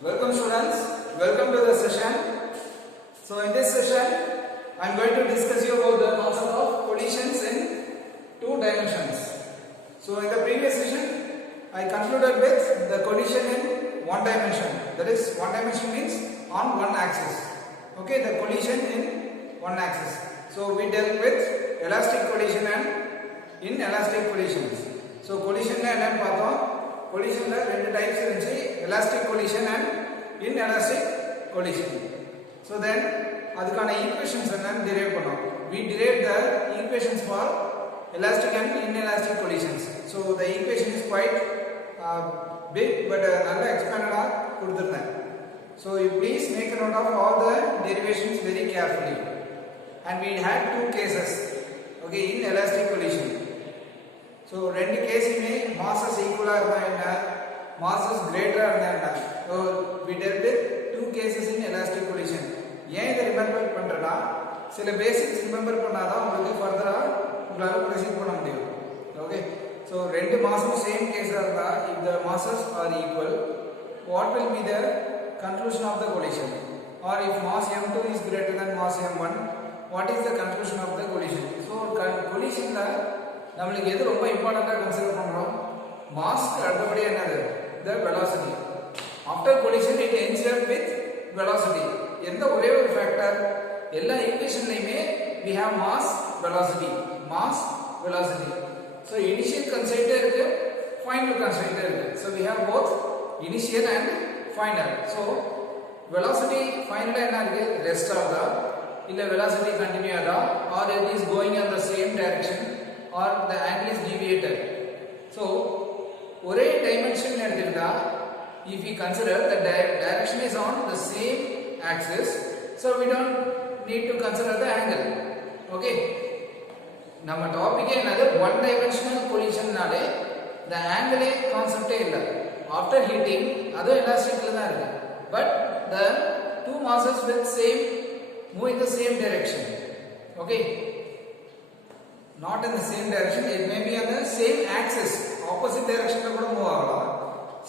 Welcome students, welcome to the session. So in this session, I am going to discuss you about the concept of collisions in two dimensions. So in the previous session, I concluded with the collision in one dimension. That is, one dimension means on one axis. Okay, the collision in one axis. So we dealt with elastic collision and inelastic collisions. So collision na enna paathom? Collision la rendu types irundhuchu, elastic collision and inelastic collision. So then adukana equations enna derive pannom. We derived the equations for elastic and inelastic collisions. So the equation is quite big, but nalla expanded ah kuduthirren. So you please make a note of all the derivations very carefully. And we had two cases, okay, in elastic collision. So ரெண்டு கேஸுமே masses equal இருந்தா என்ன, masses greater இருந்தா என்ன. So we dealt with two cases in elastic collision. ஏன் இதை remember பண்றேன்னா, சில basics remember பண்ணாதான் உங்களுக்கு ஃபர்தரா உங்களால ப்ரொசீட் பண்ண முடியும். ஓகே, so ரெண்டு மாஸும் சேம் கேஸா இருந்தா, if the masses are equal, what will be the conclusion of the collision? Or if mass m2 is greater than mass m1, what is the conclusion of the collision? So collision la நம்மளுக்கு எது ரொம்ப இம்பார்ட்டண்டா consider பண்றோம்? Mask அடுத்தபடி என்னது? the velocity. After collision it ends up with velocity. எந்த ஒரே ஒரு factor எல்லா ஈக்குவேஷன்லயுமே we have mass velocity, mass velocity. So initial constraint இருக்கு, final constraint இருக்கு. So we have both initial and final. So velocity final என்ன இருக்கு? rest ஆகுதா இல்ல velocity continue ஆகுதா, or it is going in the same direction, or the angle is deviated. So ஒரே dimension எடுத்துக்கிட்டா, if we consider the direction is on the same axis, so we don't need to consider the angle. Okay, நம்ம topic என்னது? one dimensional collision நாலே the angle கான்செப்டே இல்ல. after hitting அது எலாஸ்டிக்ல தான் இருக்கு, but the two masses with same move in the same direction. Okay, not in the same direction, it may be on the same axis, opposite direction la kuda move agala,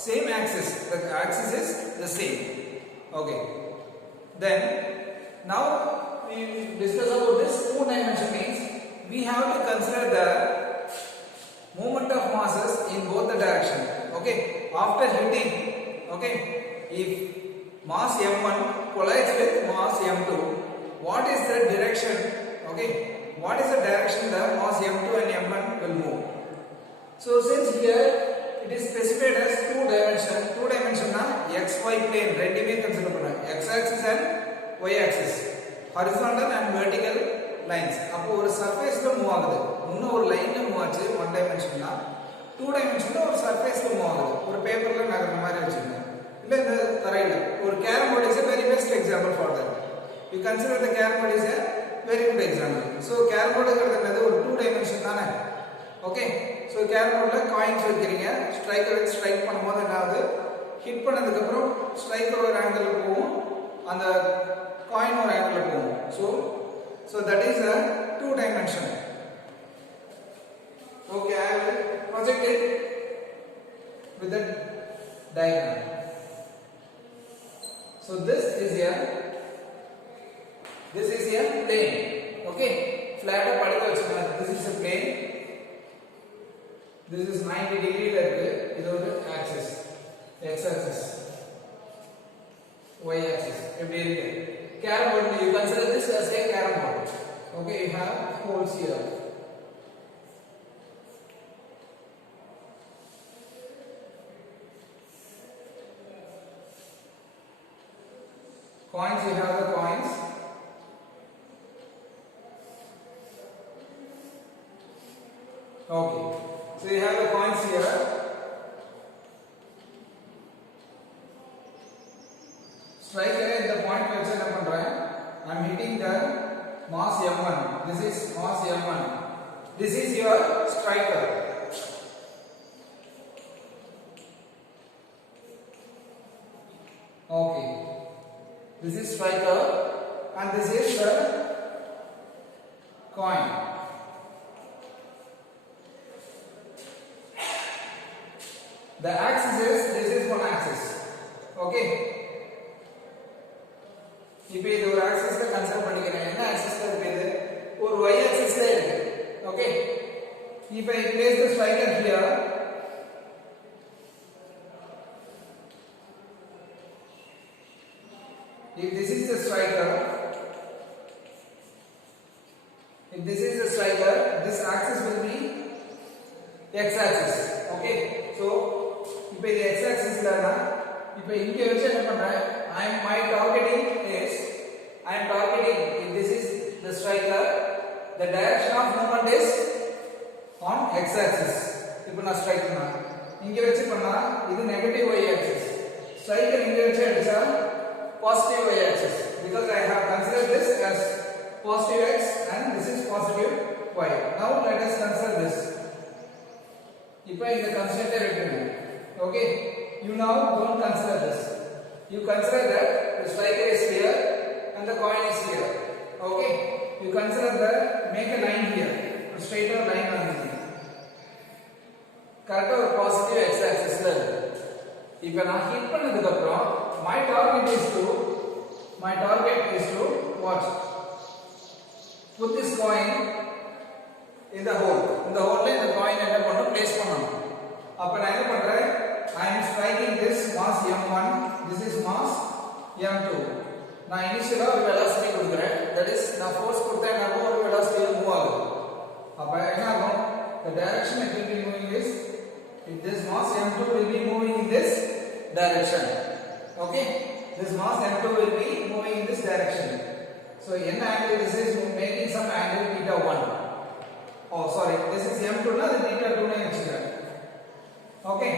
same axis, the axis is the same. Okay, then now we discuss about this two dimension means we have to consider the movement of masses in both the direction. Okay, after hitting, okay, if mass m1 collides with mass m2, what is the direction? Okay, what is the direction the mass m2 and m1 will move? So since here it is specified as two dimension na xy plane ரெண்டுமே consider பண்ண, x axis and y axis, horizontal and vertical lines. அப்போ ஒரு சர்ஃபேஸ்ல move ஆகுது, முன்ன ஒரு லைன்ல move ஆச்சு one dimension னா, two dimension ல ஒரு சர்ஃபேஸ்ல மூவ் ஆகுது, ஒரு பேப்பர்ல நகர்ற மாதிரி வச்சுங்க, இல்ல இந்த தரையில. ஒரு carrom board is a very best example for that. You consider the carom board is a very good example. So carom board ங்கிறது ஒரு two dimension தானே. Okay, so carom boardல காயின்ஸ் வைக்கிறீங்க, ஸ்ட்ரைக்கர் வச்சு ஸ்ட்ரைக் பண்ணும்போது என்ன ஆகுது? ஹிட் பண்ணதுக்கு அப்புறம் ஸ்ட்ரைக்கர் ஒரு ஆங்கிள் போகும், அந்த காயின் ஒரு ஆங்கிள் போகும். So that is a two dimension. Okay, I will project it with the diagram. So this is a plane. Okay, flat padukka vechukanga. This is a plane. This is 90 degree la irukku. Idu oru axis, x axis, y axis. Eppadi irukku? Carom board, you consider this as a carom board. Okay, you have holes here. Coins, you have the coins. Okay, so you have the coins here. Striker at the point where I am hitting the mass m1. This is mass m1. This is your striker. Okay, this is striker and this is the coin. The axis is, this is one axis. Okay, இப்போ இது ஒரு ஆக்சிஸ்ல consider பண்ணிக்கிறேன். என்ன ஆக்சிஸ்ல இருக்கு இது? ஒரு y ஆக்சிஸ்ல இருக்கு. Okay. If I place the striker here, if this is the striker, this axis will be x axis. Okay. So இப்போ இது x axis லனா இப்போ இங்க வச்சு என்ன பண்றேன்? my targeting is if this is the striker, the direction of movement is on x axis. இப்போ நான் ஸ்ட்ரைக் பண்ணா இங்க வச்சு பண்ணா இது நெகட்டிவ் y axis, ஸ்ட்ரைக்கர் இங்க வச்சு அடிச்சா positive y axis, because I have considered this as positive x and this is positive y. Now let us consider this. இப்போ இந்த constraint விட்டுருங்க. Okay, you now don't consider this. You consider that the striker is here and the coin is here. Okay, you consider that, make a line here, a straighter line on this. Correct or positive x axis la. இப்போ நான் hit பண்ணதுக்கு அப்புறம் my target is to what? Put this coin in the hole. In the hole la இந்த coin என்ன பண்ணனும்? Place பண்ணனும். அப்ப நான் என்ன பண்றேன்? I am striking this mass m1, this is mass m2. நான் இனிஷியலா ஒரு velocity கொடுக்கிறேன். That is நான் force கொடுத்தேன்னா ஒரு velocity மூவ் ஆகும். அப்ப என்ன ஆகும்? The direction it will be moving is, if this mass m2 will be moving in this direction. Okay, this mass m2 will be moving in this direction. So n angle, this is making some angle theta 1. Oh sorry, this is m2 na, the theta 2 na vechukren. Okay,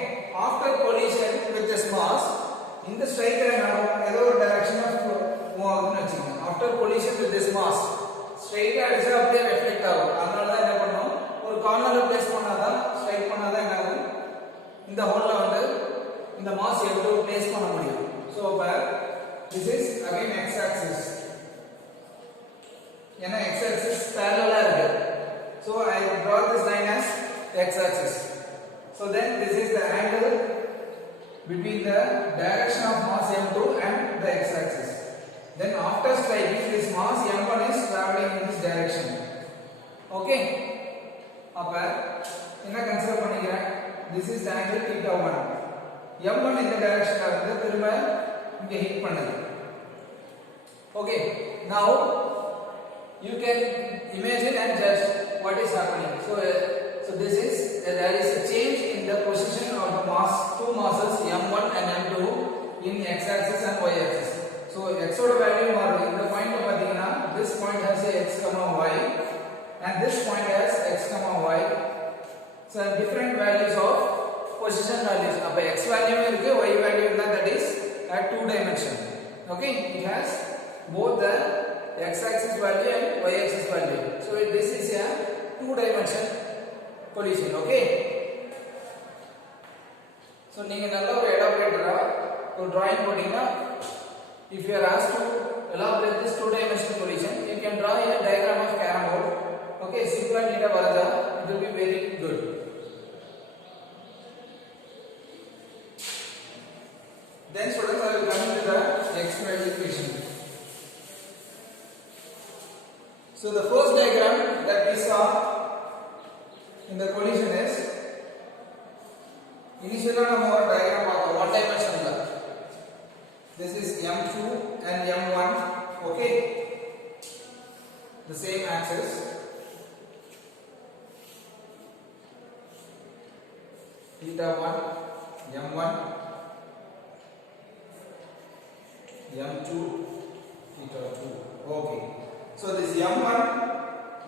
after collision with this mass, in the striker ஏதோ ஒரு direction of move ஆகுதுன்னு வச்சுக்கோங்க. After collision with this mass, straight அடிச்சா அப்படியே reflect ஆகும். அதனால தான் என்ன பண்ணோம், ஒரு கார்னர்ல பிளேஸ் பண்ணாதான், ஸ்ட்ரைக் பண்ணாதான் என்ன ஆகும், இந்த ஹோல்ல வந்து இந்த மாஸ் எவ்வளவு பிளேஸ் பண்ண முடியும். So this is again x axis. ஏன்னா x axis parallel இருக்கு. So I draw this line as x axis. So then this is the angle between the direction of mass m2 and the x axis. Then after striking, this mass m1 is traveling in this direction. Okay, அப்ப என்ன consider பண்ணிக்கிறேன்? This is the angle theta 1. m1 இந்த டைரக்ஷன்ல இருந்து திரும்ப இங்க hit பண்ணுது. Okay, now you can imagine and judge what is happening. So this is there is a change in the position of the mass, two masses m1 and m2 in x axis and y axis. So x oda value மாறுது. இந்த point பாத்தீங்கன்னா this point has a x, y and this point has x, y. So different values of position values. அப்ப x value இருக்கு, y value இருந்தா, that is at two dimension. Okay, it has both the x axis value and y axis value. So this is a two dimension collision. Okay, so நீங்க நல்ல ஒரு எலாபரேட்டரா ஒரு drawing போட்டீங்கன்னா, if you are asked to elaborate this two dimensional collision, you can draw a diagram of carrom board. Okay, simple neat varaja, it will be very good. Then students, I will come to the exponential equation. So the first diagram that we saw in the collision is, initially நம்ம ஒரு diagram பார்த்தோம் one dimensional. This is m2 and m1. Okay, the same axis. Theta 1, m1, m2, theta 2. Okay, so this m1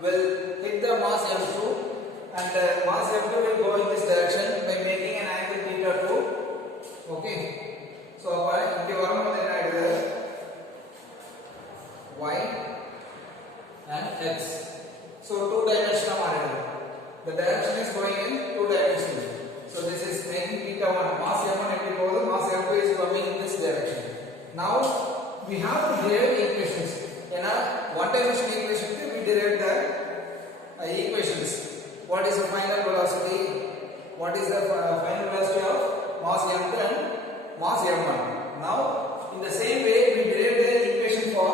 will hit the mass m2 and the mass m2 will go in this direction by making an angle theta 2. Okay, so இங்க வரும்போது என்ன ஆயிடுது, y and x. So two dimensional மாறிடுது. The direction is going in two dimensions. So this is making theta 1. Mass m1 எப்படி போகுது, mass m2 is coming in this direction. Now we have to derive equations. ஏன்னா one dimensional equation we derive the equations. What is the final velocity? What is the final velocity of mass m2 and mass m1? Now in the same way we derive the equation for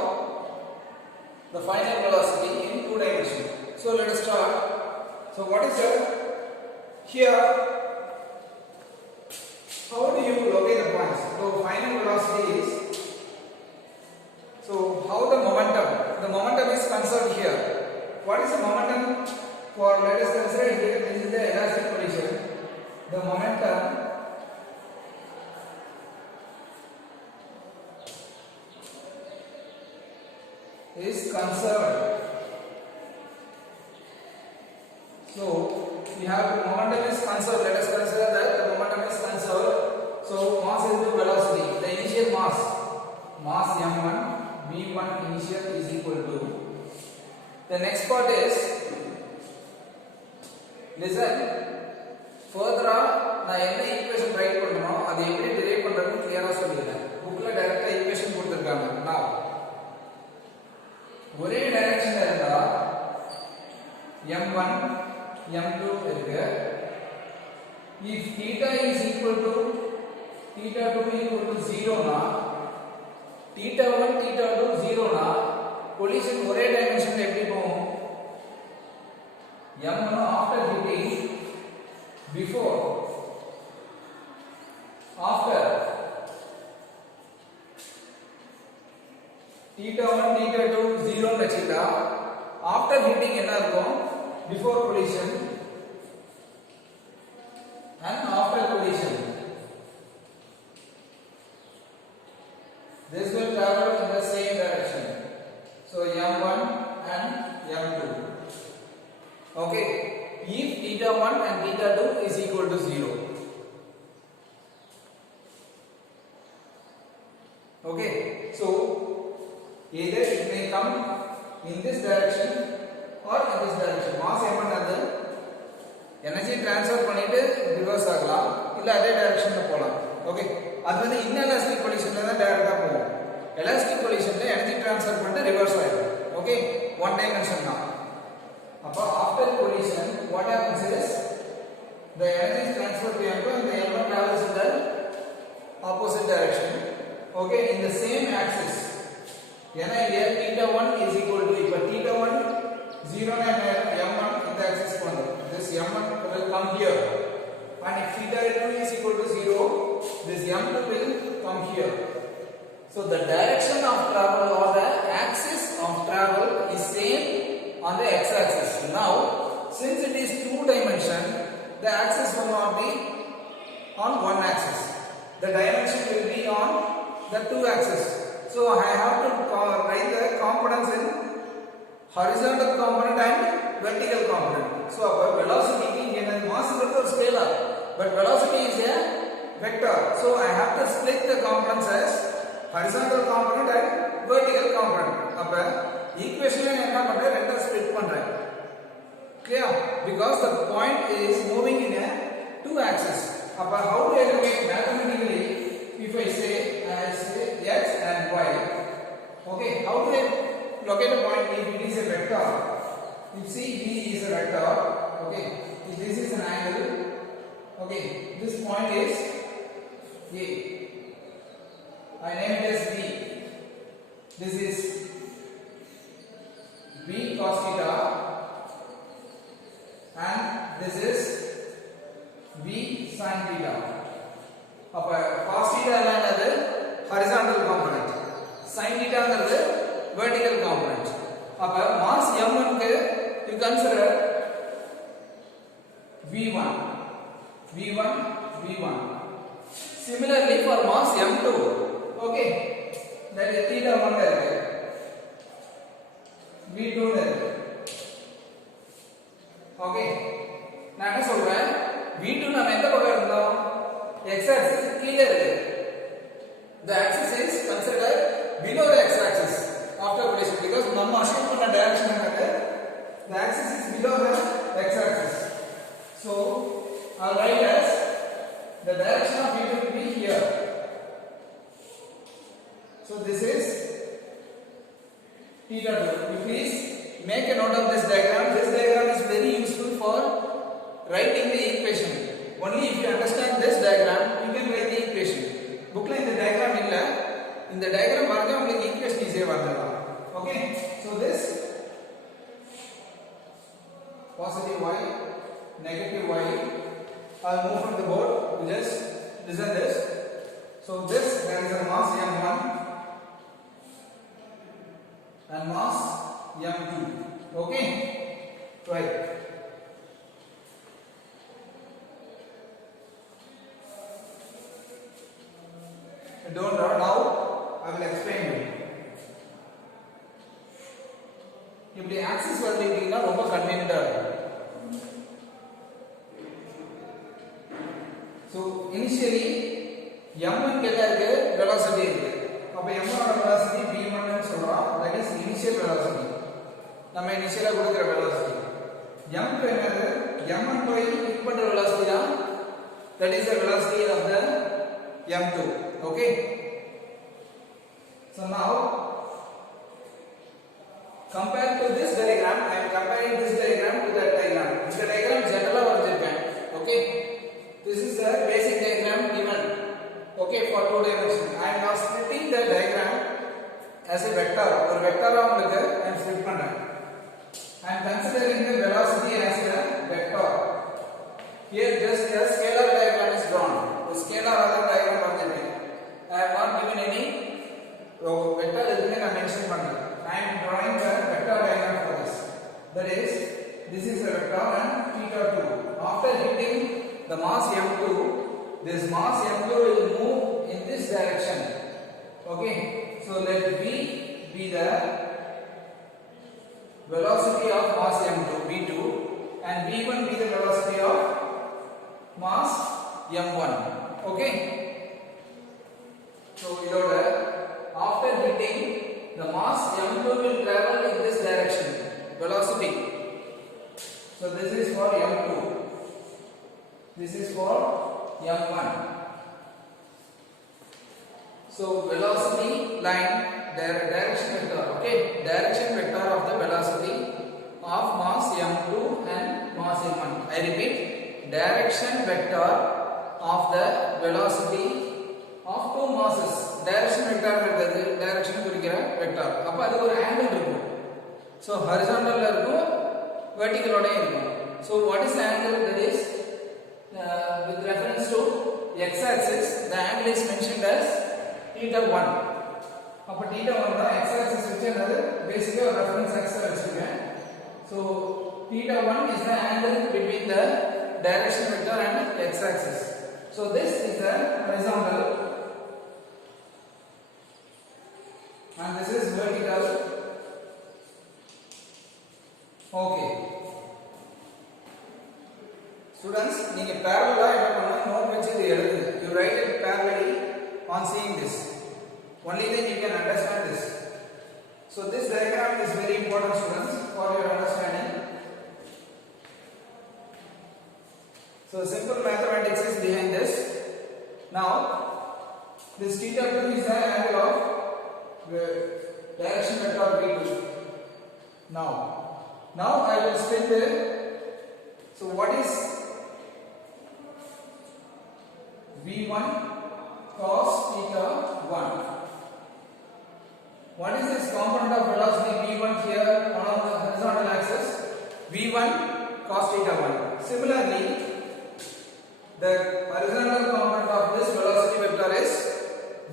So final velocity is, so how the momentum is conserved here. What is the momentum for, let us consider here, this is the elastic collision. The momentum is conserved. So we have the momentum is conserved. Let us consider that the momentum is conserved. So mass into velocity. The initial mass m1, v1 initial is equal to. The next part is, listen. Further நான் என்ன equation right பண்ணனும் அது எப்படி derive பண்றதுன்னு கிளியரா சொல்லிறேன். புக்ல டைரக்டா equation கொடுத்திருக்காங்க. நான் ஒரே டைரக்ஷன்ல இருந்தா m1 m2 இருக்கு. if theta is equal to theta 2 equal to 0 னா theta 1 theta 2 0 னா collision ஒரே டைமென்ஷன்ல எப்படி போகும்? m1 after hitting before after theta 1 theta 2 0 ன்னு வெச்சிட்டா after hitting என்ன இருக்கும்? Before collision and after collision, this will travel in the same direction. So m1 and m2. Okay, if theta 1 and theta 2 is equal to 0. Okay, so either it may come in this direction or in this direction. Mass m1 அது energy transfer பண்ணிட்டு reverse ஆகலாம், இல்ல அதே டைரக்ஷன்ல போலாம். Okay, அது வந்து inelastic கொலிஷன்ல தான் டைரக்டா போகும். எலாஸ்டிக் கொலிஷன்ல எனர்ஜி ட்ரான்ஸ்ஃபர் பண்ணிட்டு ரிவர்ஸ் ஆயிடும். ஓகே, ஒன் டைமென்ஷன் தான். அப்ப after collision what happens is the energy is transferred to m2 and the m1 travels in the opposite direction. Okay, in the same axis. ஏன்னா here theta 1 is equal to, இப்ப theta 1 0 and m1 இந்த axis வந்து this m1 will come here, and if theta 2 is equal to 0 this m2 will come here. So the direction of travel or the axis of travel is same on the x axis. Now since it is two dimension, the axis will not be on one axis, the dimension will be on the two axis. So I have to write the components in horizontal component and vertical component. So velocity in mass is a scalar, but velocity is a vector. So I have to split the components as horizontal component and vertical component. அப்ப ஈக்குவேஷன்ல என்ன பண்றேன், ரெண்டா split பண்றேன். Clear? Because the point is moving in a two axis. அப்ப how do I locate mathematically if I say x and y? Okay, how do I locate a point if it is a vector? If C B is a vector, okay, if this is an angle, okay, this point is A. I name it as B. This is B cos theta and this is B sin theta. அப்ப cos theta என்னது horizontal component, sin theta ங்கிறது vertical component. அப்ப mass m1 க்கு you consider v1 v1 v1. Similarly for mass m2, okay, that is theta 1 இருக்கு, v2 இருக்கு. Okay, நான் என்ன சொல்றேன், v2 நாம எந்த பக்கம் இருந்தோம், x axis கீழ இருக்கு. The axis is considered below the x axis after collision because நம்ம assume பண்ண direction என்னது, the axis is below the x axis. So I'll write as the direction of v2 will be here. So this is theta 2. You please make a note of this diagram. This diagram is very useful for writing the equation. Only if you understand this diagram, you can write the equation. Bookla in the diagram illa, in the diagram varga ungalku equation easy varudala. Okay, so this positive y, negative y. I'll move from the board. You just listen this. So this, there is a mass m1 and mass m2. Okay, right. Don't draw now. I will explain you. இப்படி axis வந்தீங்கன்னா ரொம்ப கன்வீனியன்ட்டா இருக்கும். So initially m1 கேட்டா இருக்கு velocity இருக்கு. அப்ப m1 ஓட velocity v1 ன்னு சொல்றோம். That is initial velocity. நம்ம இனிஷியலா கொடுக்கிற velocity. m2 என்னது? m1 போய் ஹிட் பண்ற velocity தான். That is the velocity of the m2. Okay. So now compared to this diagram, I am comparing this diagram to that diagram. This diagram general varjirukken. Okay. This is the basic diagram given. Okay, for two dimensions. I am now splitting the diagram as a vector. Or vector உங்களுக்கு I am split பண்றேன். I am considering the velocity as a vector. Here just a scalar diagram is drawn. The scalar diagram varjirukken. I have not given any vector எதுவுமே நான் mention பண்ணல. I am drawing the vector diagram for this. That is, this is a vector and theta 2. After hitting the mass m2, this mass m2 will move in this direction. Okay, so let v be the velocity of mass m2, v2, and v1 be the velocity of mass m1. Okay, so after hitting the mass m2 will travel in this direction, velocity. So this is for m2, this is for m1. So velocity line, direction vector. Okay, direction vector of the velocity of mass m2 and mass m1. I repeat, direction vector of the velocity of two masses. Direction vector ங்கிறது direction குறிக்கிற vector. அப்ப அது ஒரு angle இருக்கும். So horizontal ல இருக்கும், vertical ஓட இருக்கும். So what is the angle? That is with reference to x axis, the angle is mentioned as theta 1. அப்ப theta 1 தான் x axis வச்சு என்னது basically ஒரு reference axis வச்சிருக்கேன். So theta 1 is the angle between the direction vector and x axis. So this is the horizontal and this is vertical. Okay, students, நீங்க parallel என்ன பண்ணனும்? Note வச்சு இத எழுதுங்க. You write it parallelly on seeing this. Only then you can understand this. So this diagram is very important, students, for your understanding. So simple mathematics is behind this. Now this theta 2 is the angle of direction vector v2. Now I will split the, so what is v1 cos theta 1? What is this component of velocity v1 here on the horizontal axis? v1 cos theta 1. Similarly, the horizontal component of this velocity vector is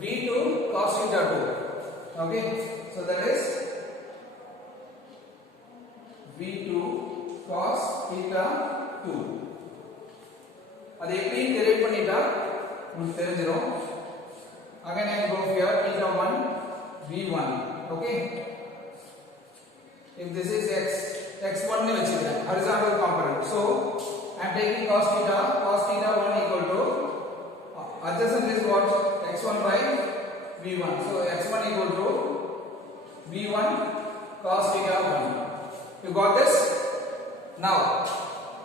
v2 cos theta 2. Okay, so that is v2 cos theta 2. அது எப்படி derive பண்ணிட்டா உங்களுக்கு தெரிஞ்சிரும். Again I go here theta 1 v1. Okay, if this is x1 னு வெச்சிருக்கேன் horizontal component, so I am taking cos theta 1 equal to adjacent is what? x1 by v1. So x1 equal to v1 cos theta 1. You got this? Now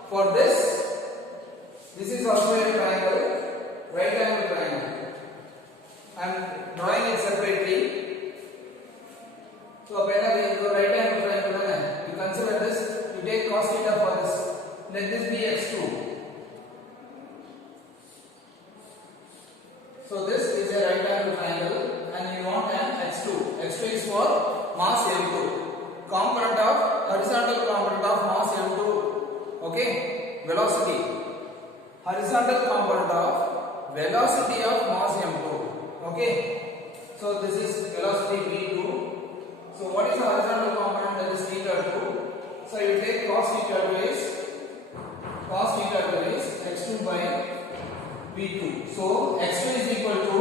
for this is also a triangle, right angle triangle. I am drawing it separately. So apna this right angle triangle hai, you consider this, you take cos theta for this, let this be x2. So this is a right angle triangle and you want an x2. x2 is for mass m2, component of horizontal component of mass m2. Okay, velocity, horizontal component of velocity of mass m2. Okay, so this is velocity v2. So what is the horizontal component, that is theta 2? So you take cos theta 2 is x2 by v2. So x2 is equal to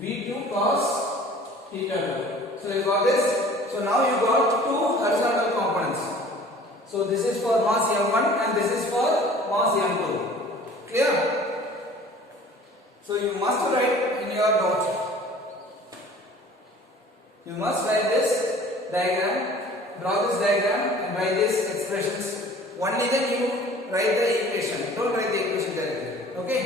v2 cos theta 2. So you got this. So now you got two horizontal components. So this is for mass m1 and this is for mass m2. Clear? So you must write in your note. You must write this diagram, draw this diagram and write these expressions. Only then you write the equation. Don't write the equation directly. Okay?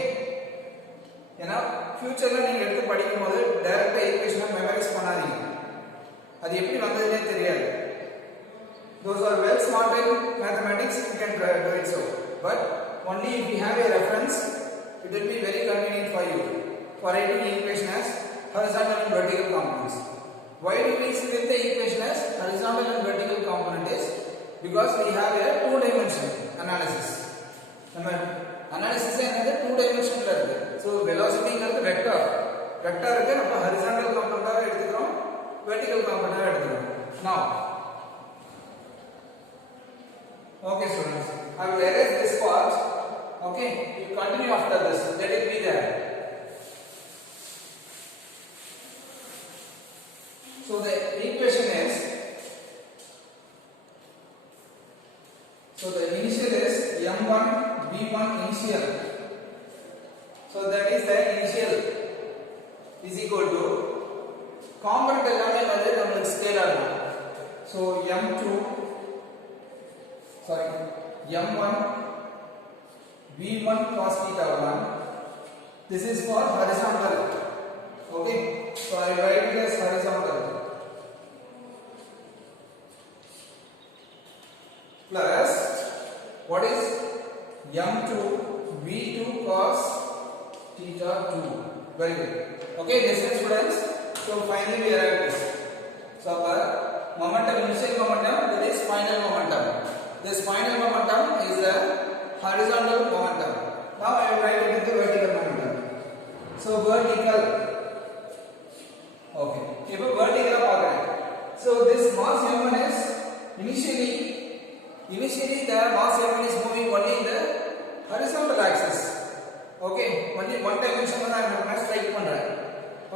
ஏன்னா ஃபியூச்சர்ல நீங்க எடுத்து படிக்கும்போது டைரக்டா ஈக்குவேஷனை memorise பண்ணாதீங்க. அது எப்படி வந்ததுன்னே தெரியாது. Those are well smart in mathematics, you can do it so. But only if you have a reference, it will be very convenient for you for writing the equation as horizontal and vertical components. Why do we split the equation as horizontal and vertical component is because we have a two-dimension analysis. Analysis is another two-dimension. So velocity is a vector. Vector is a horizontal component, vertical component. Now, okay students, I will erase this part. Okay, you continue after this. Let it be there. So the equation is, so the initial is m1 v1 initial. So that is the initial is equal to component எல்லாமே வந்து நமக்கு scalar தான். So m2 m1 v1 cos theta 1. This is for horizontal. Okay, so I write it as horizontal plus what is m2 v2 cos theta 2. Very good. Okay, listen students. So finally we arrive at this. So momentum, initial momentum, that is final momentum. This final momentum is the horizontal momentum. Now I will write it with the vertical momentum. So vertical. Okay. If a vertical pattern. So this mass m1 is initially the mass m1 is moving only in the horizontal axis. Okay. Only one dimension I am strike pandra.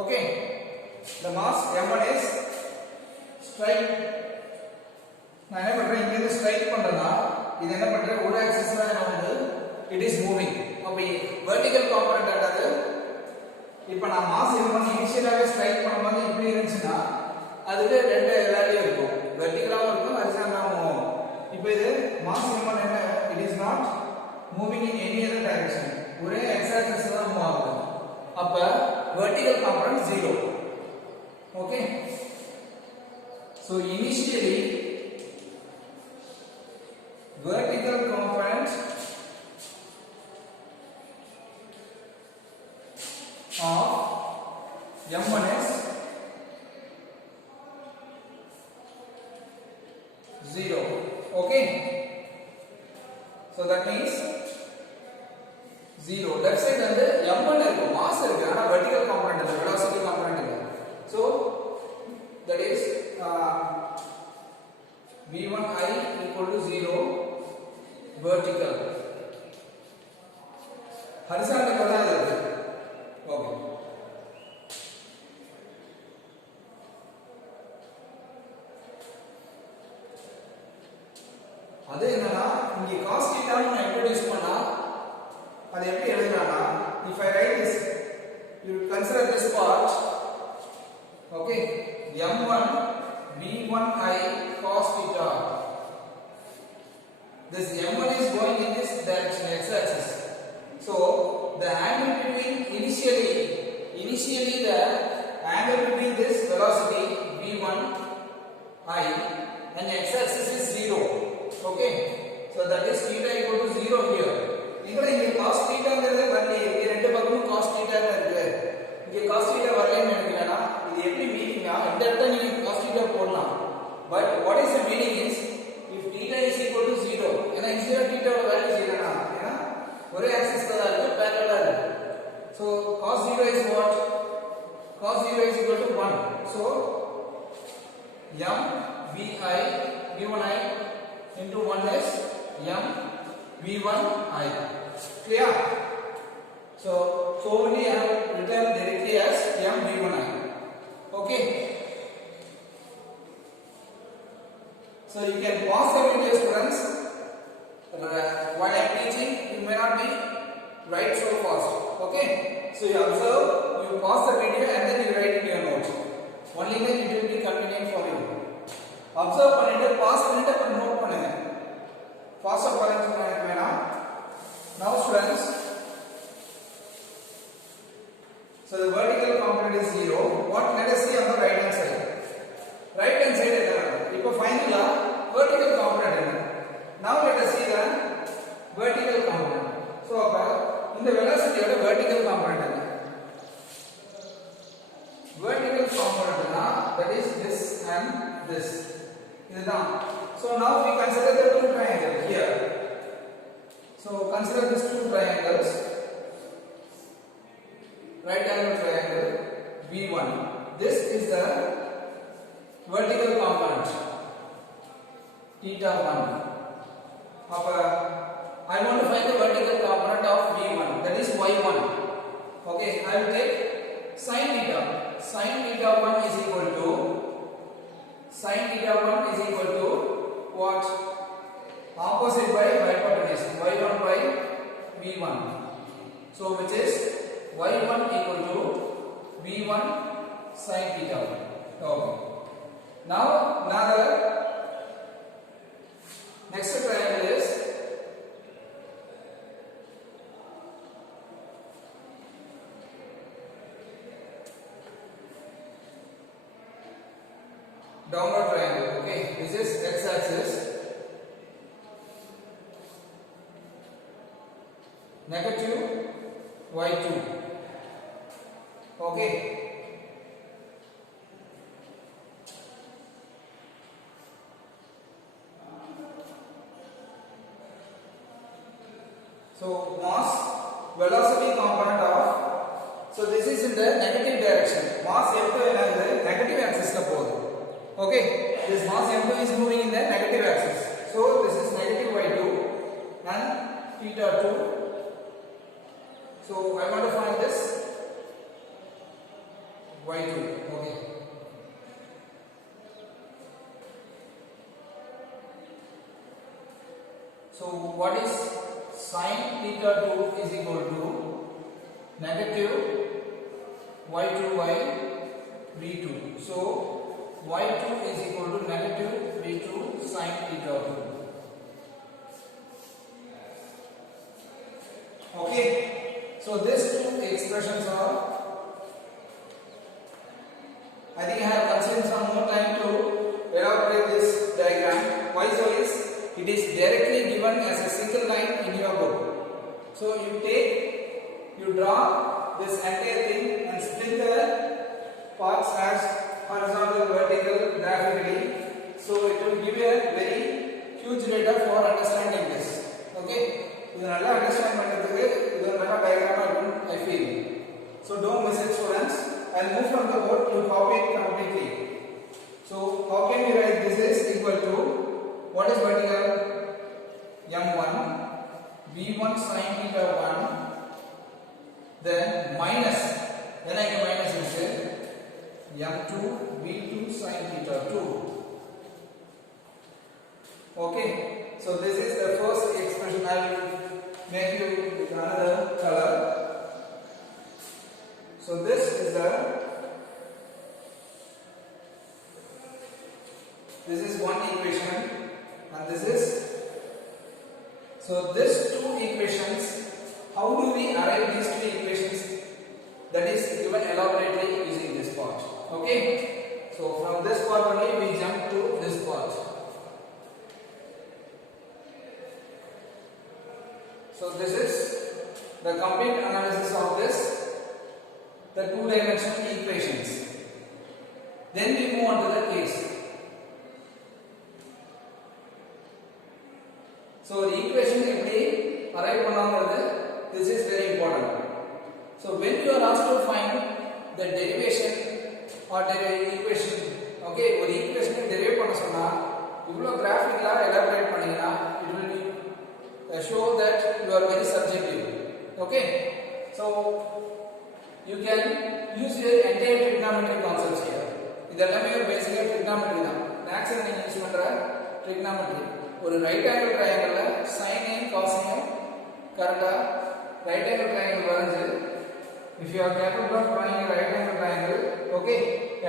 Okay. The mass m1 is strike. நான் என்ன பண்றேன், இங்க இருந்து strike பண்றேன்னா இது என்ன பண்றேன், ஒரு ஆக்சிஸ்ல நான் வந்து இட் இஸ் மூவிங். அப்ப வெர்டிகல் காம்போனன்ட் ஆனது இப்போ நான் மாஸ் m1 இனிஷியலாவே ஸ்ட்ரைக் பண்ணும்போது இப்படி இருந்துச்சுன்னா அதுக்கு ரெண்டு வேல்யூ இருக்கும், வெர்டிகலாவும் இருக்கும் ஹரிசாண்டலாவும் மூவ். இப்போ இது மாஸ் m1 என்ன, it is not moving in any other direction, ஒரே எக்ஸ் ஆக்சிஸ்ல தான் மூவ் ஆகுது. அப்ப vertical component 0. Okay, so initially vertical component of m1 is 0. Okay, so that means 0. Left side வந்து m1 இருக்கு, mass இருக்கு, ஆனா vertical component இல்ல, velocity component இல்ல. So that is v1i equal to 0 vertical. horizontal தான் இருக்கு. Okay, அது என்னன்னா இங்க cos θ ன்னு நான் இன்ட்ரோ듀ce பண்ணா அது எப்படி எழுதலாம்னா, if I write this, you consider this part. Okay, m1 v1i cos θ. This m1 is going in this direction, x axis. So the angle between initially the angle between this velocity v1i and x axis is 0. Okay, so that is theta equal to 0 here. இங்க cos θ ங்கிறது வரல, இங்க ரெண்டு பக்கமும் cos θ ன்னு இருக்கு. இங்க cos θ வரலன்னு நினைக்கலனா இது எப்படி மீனிங்னா இந்த இடத்துல நீங்க cos θ போடலாம். But what is the meaning is if theta is equal to 0, ஏனா இன்சிடென்ட் θ ஓட வேல்யூ 0 னா, ஏனா ஒரே ஆக்சிஸ்ல தான் இருக்கு, parallel. So cos 0 is what? cos 0 is equal to 1. So m vi v1i into 1 is m v1i. Clear? So only I have written directly as m v1i. Okay. So you can pause the video, students. While I am teaching, you may not be write so fast. Okay. So you observe, you pause the video and then you write in your notes. Only then it will be convenient for you. Observe பண்ணிட்டு pause பண்ணிட்டு அப்புறம் note பண்ணுங்க. Fast பண்ணுங்க எனக்கு வேணாம். Now students, so the vertical component is 0. What let us see on the right hand side. Right hand side என்ன? இப்போ ஃபைனலா vertical component என்ன? Now let us see the vertical component. So அப்ப இந்த velocity ஓட vertical component என்ன? Vertical component na, that is this and this. இதுதான். So now we consider the two triangles here. So consider these two triangles. Right angle triangle V1. This is the vertical component theta 1. I want to find the vertical component of V1, that is Y1. Okay, I will take sin theta. Sin theta 1 is equal to what? Opposite by hypotenuse, Y1 by V1. So which is Y1 equal to V1 sin theta 1. Okay. Now another next triangle is downward triangle. Okay, this is x axis, negative y2. Okay, so mass velocity component of, so this is in the negative direction. Mass m2 is the negative axis la podu. Okay, this mass m2 is moving in the negative axis. So this is negative y2 and theta 2. So I want to find this y2. Okay. So what is sin theta 2 is equal to negative y2 by v2. So y2 is equal to negative v2 sin theta 2. Okay, so these two expressions are, I think I have consumed some more time to elaborate this diagram. Why so is it is directly given as a single line in your book. So you draw this entire thing and split the parts as horizontal, vertical, graphically. So it will give you a very huge data for understanding this. Okay, you will understand better diagram, I feel. So don't miss it, students. I'll move from the board to copy it completely. So how can we write this is equal to, what is vertical? m1 v1 sin theta 1, then minus, then I can minus instead, m2 v2 sin theta 2. Okay, so this is the first expression. I will make you with another color. So this is one equation and this is, so these two equations, how do we arrive these two equations? That is given elaborately using this part. Okay, so from this part only we jump to this part. So this is the complete analysis of this, the two-dimensional equations. Then we move on to the case. So the equation எப்படி arrive பண்ணாங்கிறது, this is very important. So when you are asked to find the derivation or the equation. Okay, ஒரு equation derive பண்ண சொன்னா இவ்ளோ கிராஃபிக்கலா elaborate பண்ணீங்கன்னா it will be show that you are very subjective. Okay, so you can use your entire trigonometry concepts here. இதெல்லாம் basically trigonometry தான். maths நீங்க use பண்ற trigonometry. ஒரு ரைட் ஆங்கிள் ட்ரையாங்கிள்ல sin and cos கரெக்ட்டா ரைட் ஆங்கிள் ட்ரையாங்கிள் வரைஞ்சு if you are capable of drawing a right angle triangle, okay,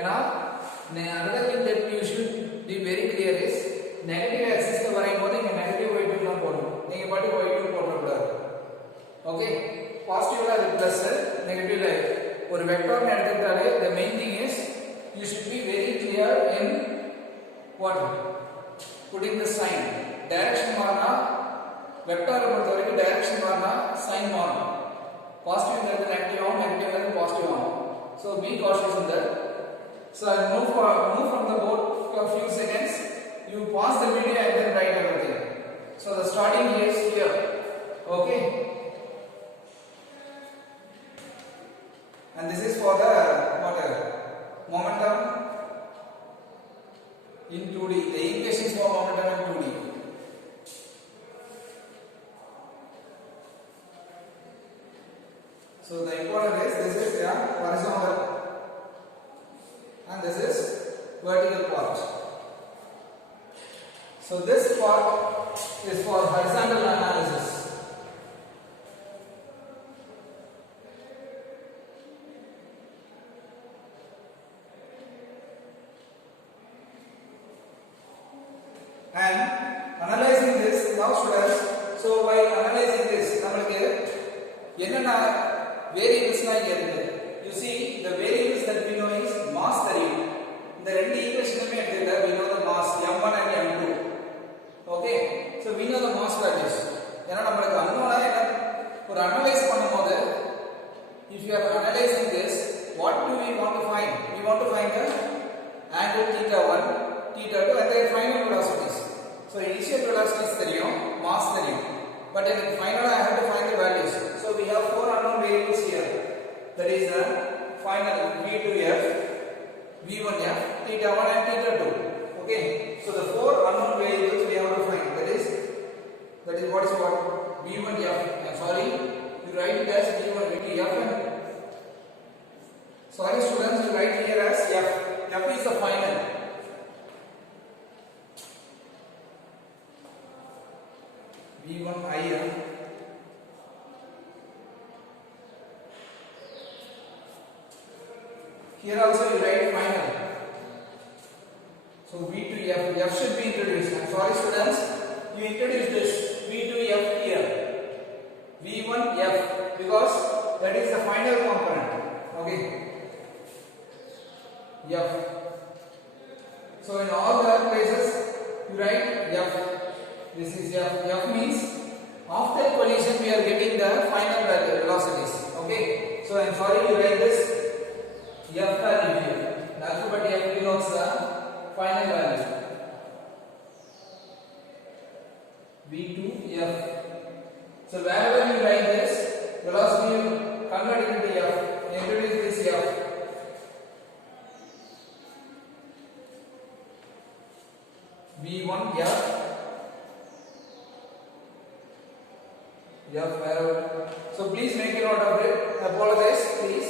another thing that you should be very clear is negative axis la varaimbodhu inga negative y2 la podum neenga patti y2 போடக்கூடாது. Okay, positive la plus negative la ஒரு vector ne எடுத்துட்டாலே the main thing is you should be very clear in what putting the sign direction marna vector பொறுத்த வரைக்கும் direction marna sign மாறும். Positive is negative on, negative is positive on. So be cautious in that. So I move from the board for a few seconds. You pause the video and then write everything. So the starting is here. Okay. And this is for the momentum in 2D. The equations for momentum in 2D. So the important is this is the horizontal and this is vertical part. So this part is for horizontal analysis. And analyzing this now students, so while analyzing this namakku enna variables la irukku. You see the variables that we know is mass தெரியும். இந்த ரெண்டு ஈக்குவேஷனுமே எடுத்துக்கிட்டா we know the mass m1 and m2. Okay, so we know the mass values. ஏன்னா நமக்கு அன்னோனா என்ன ஒரு analyse பண்ணும்போது if you are analyzing this, what do we want to find? We want to find the angle theta1, theta2 and the final velocities. So initial velocities தெரியும், mass தெரியும். But in final I have to find the values. So we have four unknown variables here. That is the final v2f, v1f, theta1 and theta2. Okay. So the four unknown variables we have to find. That is what is what v1f. I'm sorry, you write it as v1f and sorry students, you write here as f. F is the final. v1i. Here also you write final. So v2f, f should be introduced. I'm sorry students, you introduce this v2f here, v1f, because that is the final component. Okay, f. So in all the places you write f. This is f. F means after collision we are getting the final velocities. Okay, so I'm sorry you write this f value here. The alphabet f denotes the final value. v2f. So wherever you write this velocity, you convert it into f. Introduce this f. v1f. f wherever. So please make a note of it. Apologize. Please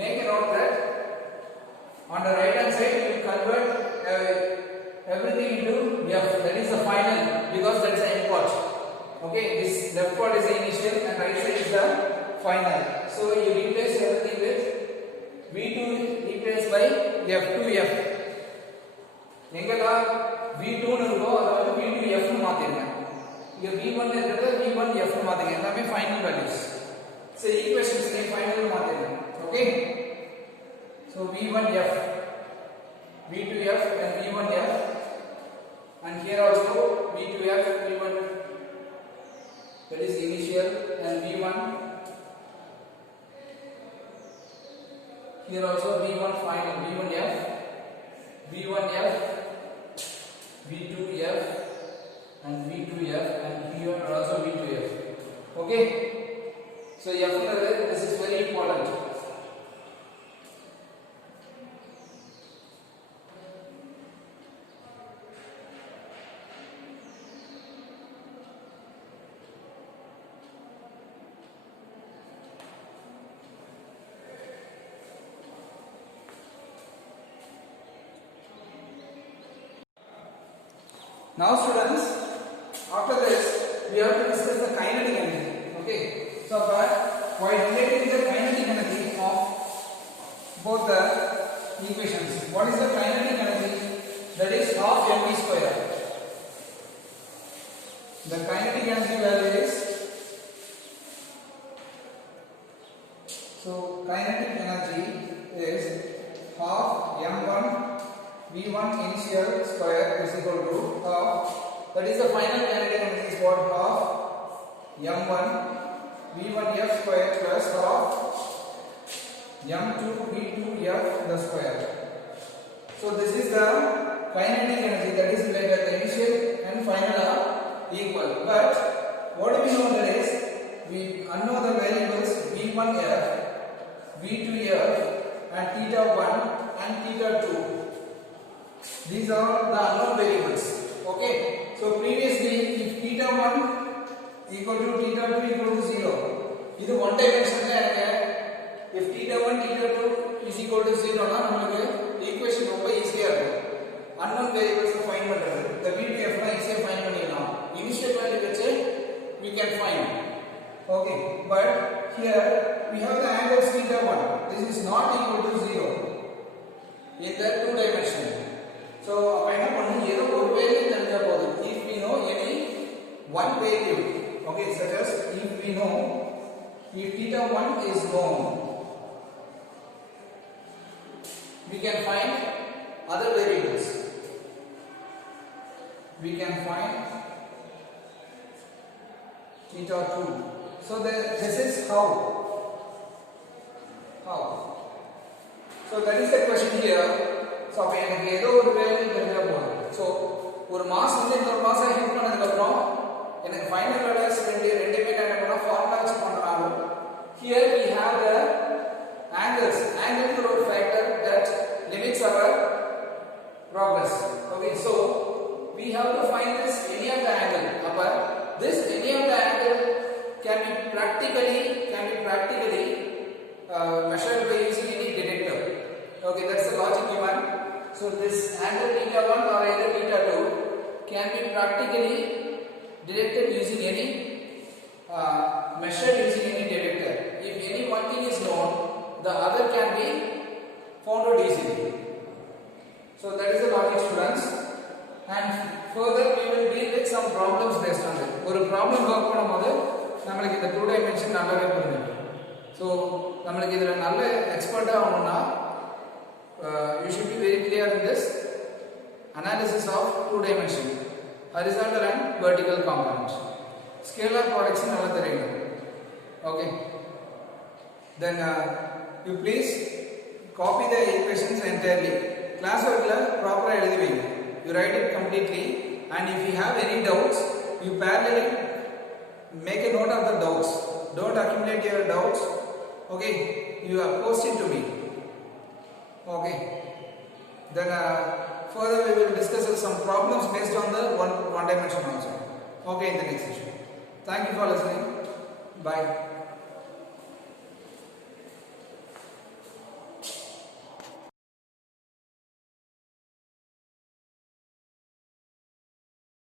make a note that on the right hand side you convert everything into f. That is the final, because that's the end part. Okay, this left part is the initial and right side is the final. So you replace everything with v2 replaced by f2f. எங்கடா v2 னு இருக்கோ அதாவது v2f னு மாத்திடுங்க. இங்க v1 இருக்கிறது v1f னு மாத்துங்க. எல்லாமே ஃபைனல் வேல்யூஸ். So equations ல final மாத்திடுங்க. Okay, so v1f, v2f and v1f, and here also v2f, v1, that is initial, and v1, here also v1 final, v1f, v1f, v2f and v2f, and here also v2f. Okay, so f, this is very important. Now students, after this we have to discuss the kinetic energy. Okay, so while relating the kinetic energy of both the equations, what is the kinetic energy? That is half mv square. The kinetic energy value is, so kinetic energy is half m1 v1 initial square is equal to half, that is the final kinetic energy is what, half m1 v1 f square plus half m2 v2 f the square. So this is the kinetic energy, that is like the initial and final are equal. But what do we know, that is we unknown the variables v1f, v2f and theta 1 and theta 2. These are the unknown variables. Okay, so previously if theta 1 equal to theta 2 equal to 0, இது one dimension la irukku. If theta 1 theta 2 is equal to 0 na நமக்கு equation ரொம்ப ஈஸியா இருக்கும். unknown variables find பண்றது, the v2f na easy find பண்ணிடலாம். Initial value வச்சு we can find. Okay, but here we have the angles theta 1. This is not equal to 0 in the two dimension. So அப்ப என்ன பண்ணனும், ஏதோ ஒரு value தெரிஞ்சா போதும். If we know any one value, okay, such as if we know if theta 1 is known, we can find other variables. We can find theta 2. So this is how. So that is the question here. So அப்ப எனக்கு ஏதோ ஒரு value தெரிஞ்சா போதும். So ஒரு mass வந்து இன்னொரு மாஸை hit பண்ணதுக்கு அப்புறம் எனக்கு ஃபைனல் வேல்யூஸ் ரெண்டுமே என்ன பண்ணா ஃபார்முலா யூஸ் பண்றாங்க. Here we have the angles. Angle is a factor that limits our progress. Okay, so we have to find this any of the angle. Appa this any of the angle can be practically measured by using any detector. Okay, that's the logic given. So this angle theta 1 or either theta 2 can be practically detected using any measured using any detector. If any one thing is known, the other can be found out easily. So that is the logic, students. And further we will deal with some problems based on it. ஒரு problem work பண்ணும்போது நமக்கு இந்த two dimension நல்லாவே புரியும். So நமக்கு இதுல நல்ல expert ஆகணும்னா you should be very clear in this analysis of two dimension, horizontal and vertical component. Scalar products நல்லா தெரியும். Okay, then you please copy the equations entirely. Class work la proper எழுதி வைங்க. You write it completely, and if you have any doubts, you parallelly make a note of the doubts. Don't accumulate your doubts. Okay, you post it to me. Okay, then further we will discuss some problems based on the one dimension also. Okay, in the next session. Thank you for listening. Bye.